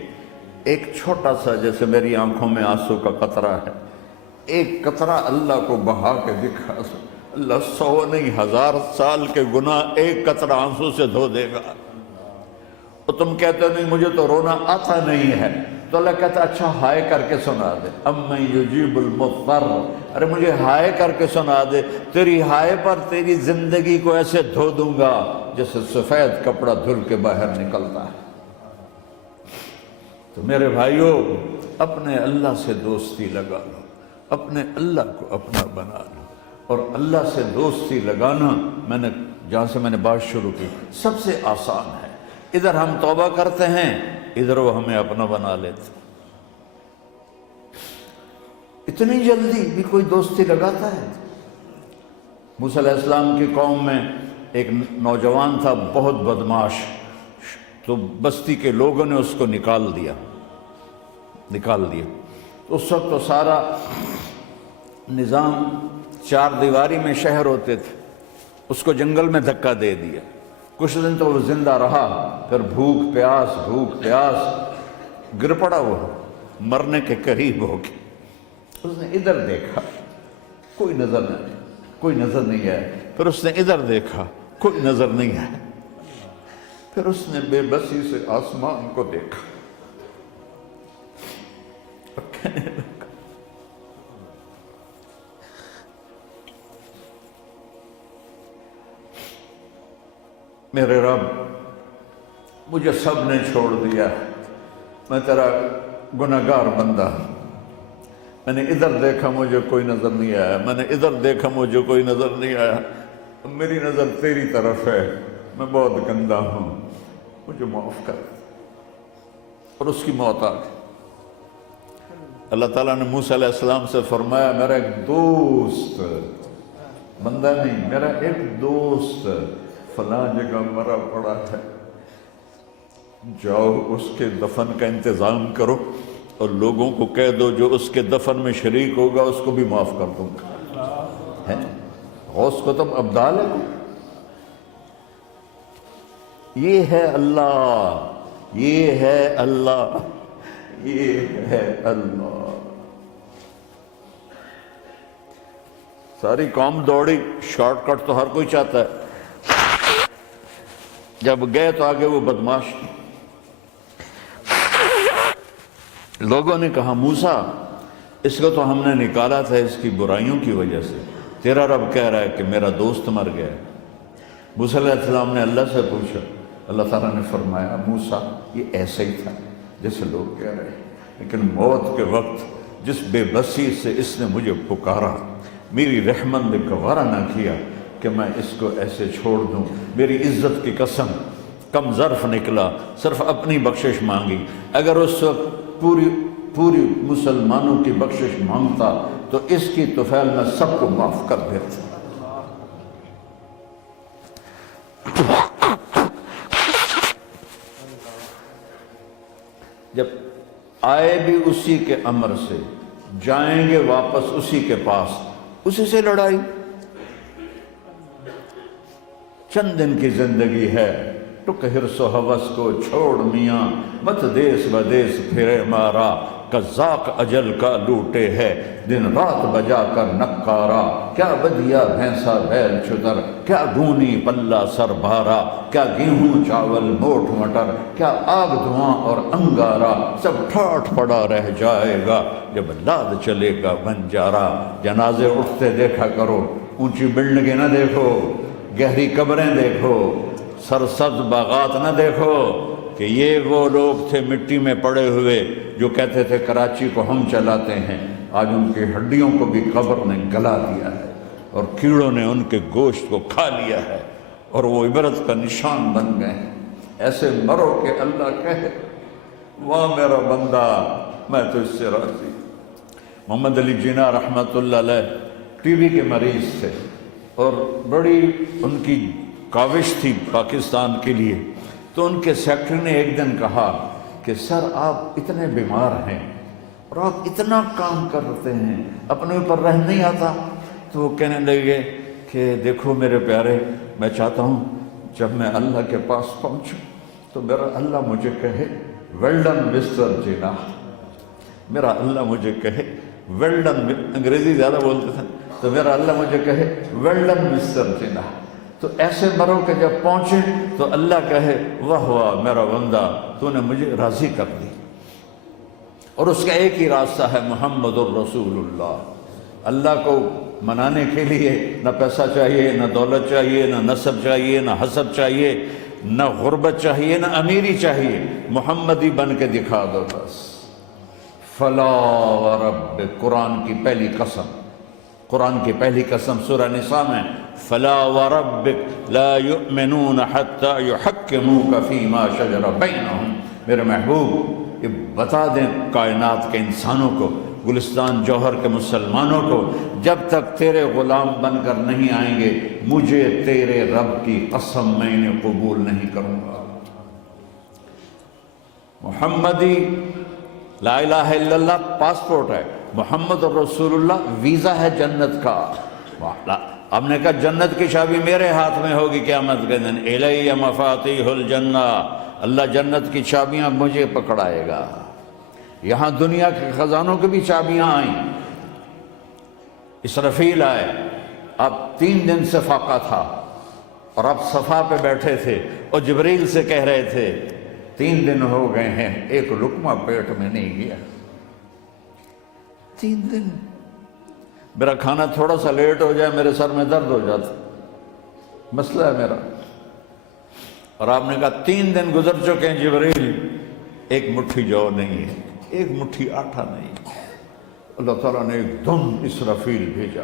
ایک چھوٹا سا، جیسے میری آنکھوں میں آنسو کا قطرہ ہے، ایک قطرہ اللہ کو بہا کے دکھا، اللہ 100 نہیں 1000 سال کے گناہ ایک قطرہ آنسو سے دھو دے گا۔ اور تم کہتے نہیں مجھے تو رونا آتا نہیں ہے، تو اللہ کہتا اچھا ہائے کر کے سنا دے، امن یجیب المضطر، ارے مجھے ہائے کر کے سنا دے، تیری ہائے پر تیری زندگی کو ایسے دھو دوں گا جیسے سفید کپڑا دھل کے باہر نکلتا ہے۔ تو میرے بھائیوں، اپنے اللہ سے دوستی لگا لو، اپنے اللہ کو اپنا بنا لو۔ اور اللہ سے دوستی لگانا، جہاں سے میں نے بات شروع کی، سب سے آسان ہے۔ ادھر ہم توبہ کرتے ہیں، ادھر وہ ہمیں اپنا بنا لیتے۔ اتنی جلدی بھی کوئی دوستی لگاتا ہے؟ موسیٰ علیہ السلام کی قوم میں ایک نوجوان تھا بہت بدمعاش، تو بستی کے لوگوں نے اس کو نکال دیا۔ اس وقت تو سارا نظام چار دیواری میں شہر ہوتے تھے، اس کو جنگل میں دھکا دے دیا۔ کچھ دن تو وہ زندہ رہا، پھر بھوک پیاس گر پڑا، وہ مرنے کے قریب ہو گیا۔ اس نے ادھر دیکھا، کوئی نظر نہیں آیا۔ پھر اس نے ادھر دیکھا، کوئی نظر نہیں آیا۔ پھر اس نے بے بسی سے آسمان کو دیکھا اور کہنے لگا میرے رب، مجھے سب نے چھوڑ دیا، میں تیرا گناہگار بندہ ہوں۔ میں نے ادھر دیکھا، مجھے کوئی نظر نہیں آیا، میں نے ادھر دیکھا، مجھے کوئی نظر نہیں آیا، میری نظر تیری طرف ہے، میں بہت گندا ہوں، مجھے معاف کر۔ اور اس کی موت آ گئی۔ اللہ تعالیٰ نے موسیٰ علیہ السلام سے فرمایا، میرا ایک دوست، بندہ نہیں، میرا ایک دوست فلاں جگہ مرا پڑا ہے، جاؤ اس کے دفن کا انتظام کرو اور لوگوں کو کہہ دو جو اس کے دفن میں شریک ہوگا اس کو بھی معاف کر دوں گا۔ غوث کو تم ابدال ہے کوئی؟ یہ ہے اللہ، یہ ہے اللہ، یہ ہے اللہ۔ ساری قوم دوڑی، شارٹ کٹ تو ہر کوئی چاہتا ہے۔ جب گئے تو آگے وہ بدماش، لوگوں نے کہا موسیٰ اس کو تو ہم نے نکالا تھا اس کی برائیوں کی وجہ سے، تیرا رب کہہ رہا ہے کہ میرا دوست مر گیا ہے۔ موسیٰ علیہ السلام نے اللہ سے پوچھا، اللہ تعالیٰ نے فرمایا موسیٰ یہ ایسا ہی تھا جیسے لوگ کہہ رہے ہیں، لیکن موت کے وقت جس بے بسی سے اس نے مجھے پکارا، میری رحمت نے گوارا نہ کیا کہ میں اس کو ایسے چھوڑ دوں۔ میری عزت کی قسم، کم ظرف نکلا، صرف اپنی بخشش مانگی۔ اگر اس وقت پوری مسلمانوں کی بخشش مانگتا تو اس کی طفیل میں سب کو معاف کر دیتا۔ جب آئے بھی اسی کے امر سے، جائیں گے واپس اسی کے پاس، اسی سے لڑائی۔ چند دن کی زندگی ہے، ٹک حرص و ہوس کو چھوڑ میاں، مت دیس بدیس پھرے مارا، قزاق اجل کا لوٹے ہے، دن رات بجا کر نکارا، کیا بدیا بھینسا بیل چھتر، کیا ڈھونی پلہ سر بھارا، کیا گیہوں چاول موٹ مٹر، کیا آگ دھواں اور انگارا، سب ٹھاٹھ پڑا رہ جائے گا جب لاد چلے گا بنجارا۔ جنازے اٹھتے دیکھا کرو، اونچی بلڈنگیں نہ دیکھو، گہری قبریں دیکھو، سرسبز باغات نہ دیکھو کہ یہ وہ لوگ تھے مٹی میں پڑے ہوئے جو کہتے تھے کراچی کو ہم چلاتے ہیں۔ آج ان کی ہڈیوں کو بھی قبر نے گلا دیا ہے اور کیڑوں نے ان کے گوشت کو کھا لیا ہے اور وہ عبرت کا نشان بن گئے ہیں۔ ایسے مرو کہ اللہ کہے واہ میرا بندہ میں تو اس سے راضی۔ محمد علی جناح رحمۃ اللہ علیہ ٹی بی کے مریض تھے اور بڑی ان کی کاوش تھی پاکستان کے لیے، تو ان کے سیکٹری نے ایک دن کہا کہ سر آپ اتنے بیمار ہیں اور آپ اتنا کام کرتے ہیں، اپنے اوپر رحم نہیں آتا؟ تو وہ کہنے لگے کہ دیکھو میرے پیارے، میں چاہتا ہوں جب میں اللہ کے پاس پہنچوں تو میرا اللہ مجھے کہے ویل ڈن مسٹر جناح، میرا اللہ مجھے کہے ویل ڈن، انگریزی زیادہ بولتے تھے، تو میرا اللہ مجھے کہے ویل ڈن مسٹر جناح۔ تو ایسے مرو کہ جب پہنچے تو اللہ کہے واہ واہ میرا بندہ تو نے مجھے راضی کر دی۔ اور اس کا ایک ہی راستہ ہے محمد الرسول اللہ۔ اللہ کو منانے کے لیے نہ پیسہ چاہیے، نہ دولت چاہیے، نہ نسب چاہیے، نہ حسب چاہیے، نہ غربت چاہیے، نہ امیری چاہیے، محمدی بن کے دکھا دو بس۔ فلا وربک، قرآن کی پہلی قسم، قرآن کی پہلی قسم سورہ نساء میں، فلا وربک لا یؤمنون حتی یحکموک فیما شجر بینہم۔ میرے محبوب یہ بتا دیں کائنات کے انسانوں کو، گلستان جوہر کے مسلمانوں کو، جب تک تیرے غلام بن کر نہیں آئیں گے مجھے تیرے رب کی قسم میں انہیں قبول نہیں کروں گا۔ محمدی لا الہ الا اللہ پاسپورٹ ہے، محمد رسول اللہ ویزا ہے جنت کا۔ ہم نے کہا جنت کی چابی میرے ہاتھ میں ہوگی قیامت کے دن، الی مفاتیح الجنہ، اللہ جنت کی چابیاں مجھے پکڑائے گا۔ یہاں دنیا کے خزانوں کی بھی چابیاں آئیں، اسرافیل آئے، اب 3 دن سے فاقہ تھا اور اب صفا پہ بیٹھے تھے اور جبریل سے کہہ رہے تھے 3 دن ہو گئے ہیں ایک لقمہ پیٹ میں نہیں گیا۔ 3 دن میرا کھانا تھوڑا سا لیٹ ہو جائے میرے سر میں درد ہو جاتا، مسئلہ ہے میرا۔ اور آپ نے کہا 3 دن گزر چکے ہیں جبریل، ایک مٹھی جو نہیں ہے، ایک مٹھی آٹا نہیں۔ اللہ تعالیٰ نے ایک دم اسرافیل بھیجا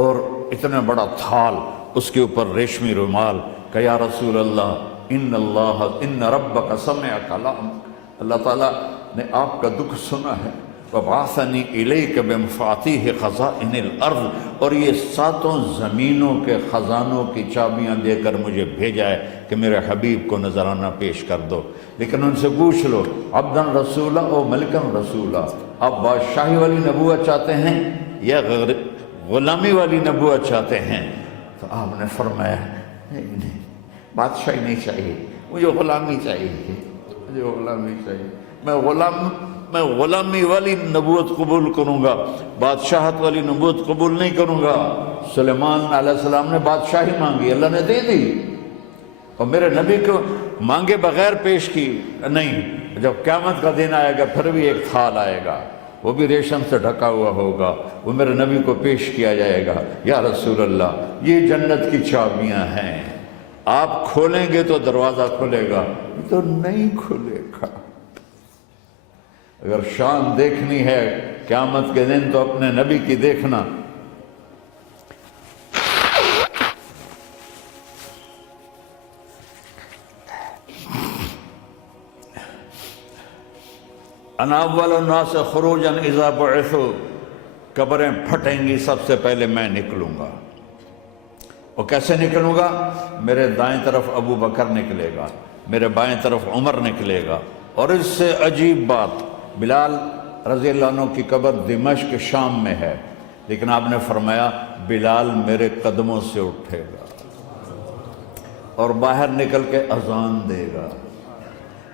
اور اتنا بڑا تھال، اس کے اوپر ریشمی رومال، کہ یا رسول اللہ ان ربک سمع کلامک، اللہ تعالیٰ نے آپ کا دکھ سنا ہے، وَبَعَثَنِي إِلَيْكَ بِمَفَاتِيحِ خَزَائِنِ الْأَرْضِ، اور یہ 7 زمینوں کے خزانوں کی چابیاں دے کر مجھے بھیجا ہے کہ میرے حبیب کو نذرانہ پیش کر دو۔ لیکن ان سے پوچھ لو عبدًا رسولہ و ملکًا رسولہ، آپ بادشاہی والی نبوت چاہتے ہیں یا غلامی والی نبوت چاہتے ہیں؟ تو آپ نے فرمایا نہیں، بادشاہی نہیں چاہیے، مجھے غلامی چاہیے، مجھے غلامی چاہیے، میں غلامی والی نبوت قبول کروں گا، بادشاہت والی نبوت قبول نہیں کروں گا۔ سلیمان علیہ السلام نے بادشاہی مانگی، اللہ نے دے دی، اور میرے نبی کو مانگے بغیر پیش کی نہیں۔ جب قیامت کا دن آئے گا پھر بھی ایک تھال آئے گا، وہ بھی ریشم سے ڈھکا ہوا ہوگا، وہ میرے نبی کو پیش کیا جائے گا، یا رسول اللہ یہ جنت کی چابیاں ہیں، آپ کھولیں گے تو دروازہ کھلے گا، تو نہیں کھلے گا۔ اگر شان دیکھنی ہے قیامت کے دن تو اپنے نبی کی دیکھنا۔ انا اول الناس خروجا اذا بعثوا، قبریں پھٹیں گی سب سے پہلے میں نکلوں گا، اور کیسے نکلوں گا؟ میرے دائیں طرف ابو بکر نکلے گا، میرے بائیں طرف عمر نکلے گا، اور اس سے عجیب بات، بلال رضی اللہ عنہ کی قبر دمشق شام میں ہے، لیکن آپ نے فرمایا بلال میرے قدموں سے اٹھے گا اور باہر نکل کے اذان دے گا،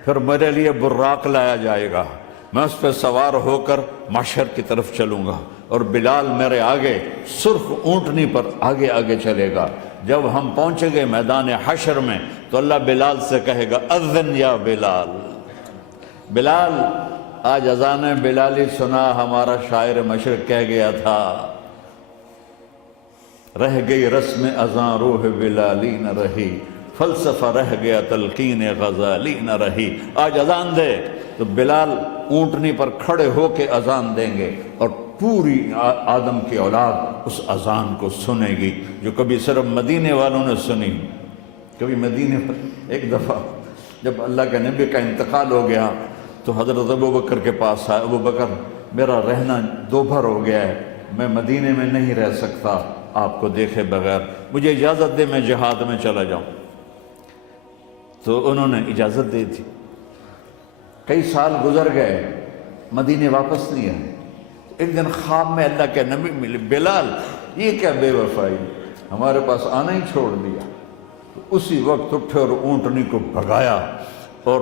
پھر میرے لیے براق لایا جائے گا، میں اس پہ سوار ہو کر محشر کی طرف چلوں گا، اور بلال میرے آگے سرخ اونٹنی پر آگے آگے چلے گا۔ جب ہم پہنچیں گے میدان حشر میں تو اللہ بلال سے کہے گا اذن یا بلال، بلال آج اذان بلالی سنا، ہمارا شاعر مشرق کہہ گیا تھا رہ گئی رسم اذان روح بلالی نہ رہی، فلسفہ رہ گیا تلقین غزالی نہ رہی۔ آج اذان دے تو بلال اونٹنی پر کھڑے ہو کے اذان دیں گے، اور پوری آدم کی اولاد اس اذان کو سنے گی، جو کبھی صرف مدینے والوں نے سنی۔ کبھی مدینے پر ایک دفعہ جب اللہ کے نبی کا انتقال ہو گیا تو حضرت ابو بکر کے پاس آئے، ابو بکر میرا رہنا دوبھر ہو گیا ہے، میں مدینے میں نہیں رہ سکتا آپ کو دیکھے بغیر، مجھے اجازت دے میں جہاد میں چلا جاؤں۔ تو انہوں نے اجازت دے دی، کئی سال گزر گئے، مدینے واپس نہیں آئے۔ ایک دن خواب میں اللہ کے نبی ملے، بلال یہ کیا بے وفائی، ہمارے پاس آنا ہی چھوڑ دیا۔ تو اسی وقت اٹھے اور اونٹنی کو بھگایا، اور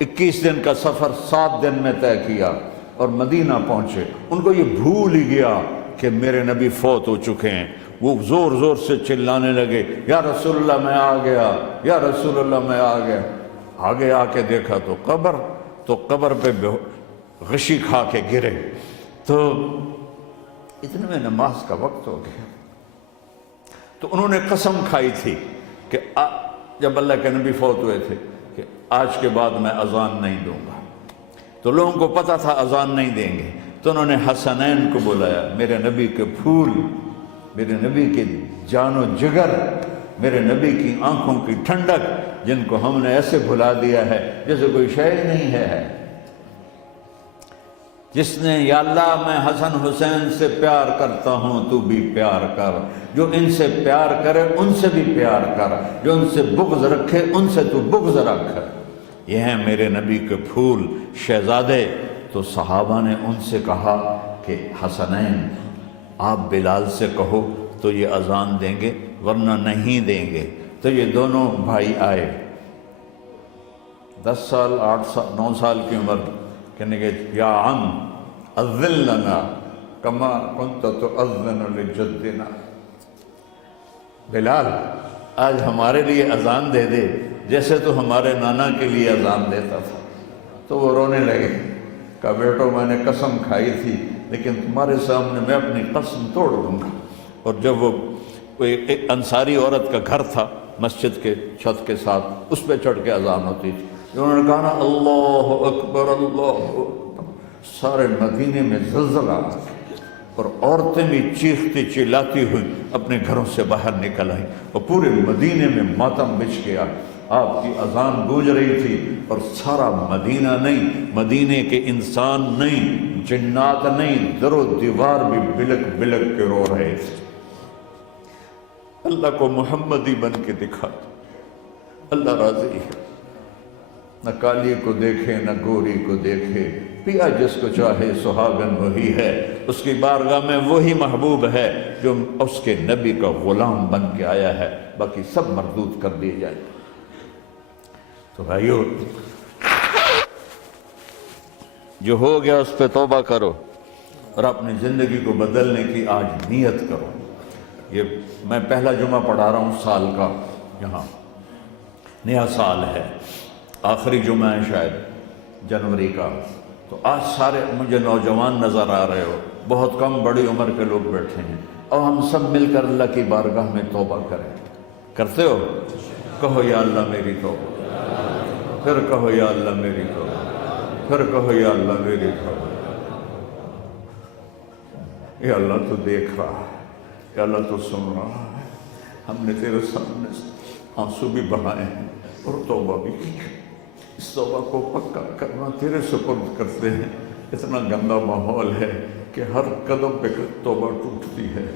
21 دن کا سفر 7 دن میں طے کیا اور مدینہ پہنچے۔ ان کو یہ بھول ہی گیا کہ میرے نبی فوت ہو چکے ہیں، وہ زور زور سے چلانے لگے یا رسول اللہ میں آ گیا، یا رسول اللہ میں آ گیا۔ آگے آ کے دیکھا تو قبر پہ غشی کھا کے گرے۔ تو اتنے میں نماز کا وقت ہو گیا، تو انہوں نے قسم کھائی تھی کہ جب اللہ کے نبی فوت ہوئے تھے کہ آج کے بعد میں اذان نہیں دوں گا۔ تو لوگوں کو پتہ تھا اذان نہیں دیں گے، تو انہوں نے حسنین کو بلایا، میرے نبی کے پھول، میرے نبی کے جان و جگر، میرے نبی کی آنکھوں کی ٹھنڈک، جن کو ہم نے ایسے بھلا دیا ہے جیسے کوئی شے نہیں ہے۔ جس نے یا اللہ میں حسن حسین سے پیار کرتا ہوں تو بھی پیار کر، جو ان سے پیار کرے ان سے بھی پیار کر، جو ان سے بغض رکھے ان سے تو بغض رکھ۔ یہ ہیں میرے نبی کے پھول شہزادے۔ تو صحابہ نے ان سے کہا کہ حسنین آپ بلال سے کہو تو یہ اذان دیں گے ورنہ نہیں دیں گے۔ تو یہ دونوں بھائی آئے، 10 سال 8 سال 9 سال کی عمر، کہنے کہ یا عم اذن لنا کما کنت تؤذن لجدنا، بلال آج ہمارے لیے اذان دے دے جیسے تو ہمارے نانا کے لیے اذان دیتا تھا۔ تو وہ رونے لگے، کہا بیٹو میں نے قسم کھائی تھی لیکن تمہارے سامنے میں اپنی قسم توڑ دوں گا۔ اور جب وہ ایک انصاری عورت کا گھر تھا مسجد کے چھت کے ساتھ، اس پہ چڑھ کے اذان ہوتی تھی، انہوں نے کہا نا اللہ اکبر اللہ اکبر، سارے مدینے میں زلزلہ آ گیا اور عورتیں بھی چیختی چلاتی ہوئی اپنے گھروں سے باہر نکل آئیں اور پورے مدینے میں ماتم بچھ گیا۔ آپ کی اذان گونج رہی تھی اور سارا مدینہ نہیں، مدینے کے انسان نہیں، جنات نہیں، در و دیوار بھی بلک بلک کے رو رہے تھے۔ اللہ کو محمدی بن کے دکھا، اللہ راضی ہے، نہ کالی کو دیکھے نہ گوری کو دیکھے، پیا جس کو چاہے سہاگن وہی ہے، اس کی بارگاہ میں وہی محبوب ہے جو اس کے نبی کا غلام بن کے آیا ہے، باقی سب مردود کر دیے جائیں۔ تو بھائیو جو ہو گیا اس پہ توبہ کرو اور اپنی زندگی کو بدلنے کی آج نیت کرو۔ یہ میں پہلا جمعہ پڑھا رہا ہوں سال کا، یہاں نیا سال ہے، آخری جمعہ ہے شاید جنوری کا، تو آج سارے مجھے نوجوان نظر آ رہے ہو، بہت کم بڑی عمر کے لوگ بیٹھے ہیں، اور ہم سب مل کر اللہ کی بارگاہ میں توبہ کریں۔ کرتے ہو؟ کہو یا اللہ میری توبہ، پھر کہو یا اللہ میری توبہ، پھر کہو یا اللہ میری توبہ۔ یا اللہ تو دیکھ رہا ہے، یا اللہ تو سن رہا ہے، ہم نے تیرے سامنے آنسو بھی بہائے ہیں اور توبہ بھی کی ہے، اس توبہ کو پکا کرنا تیرے سپرد کرتے ہیں۔ اتنا گندا ماحول ہے کہ ہر قدم پہ توبہ ٹوٹتی ہے،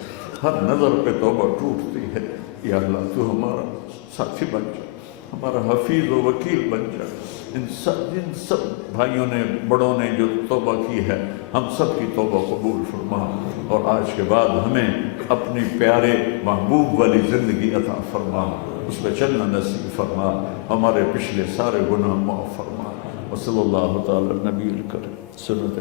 ہر نظر پہ توبہ ٹوٹتی ہے۔ یا اللہ تو ہمارا ساتھی بن جا، ہمارا حفیظ و وکیل بن جا۔ ان سب بھائیوں نے بڑوں نے جو توبہ کی ہے، ہم سب کی توبہ قبول فرما، اور آج کے بعد ہمیں اپنی پیارے محبوب والی زندگی عطا فرما، اس پہ چلنا نصیب فرما، ہمارے پچھلے سارے گناہ معاف فرما۔ وصلی اللہ تعالی نبی الکریم سنت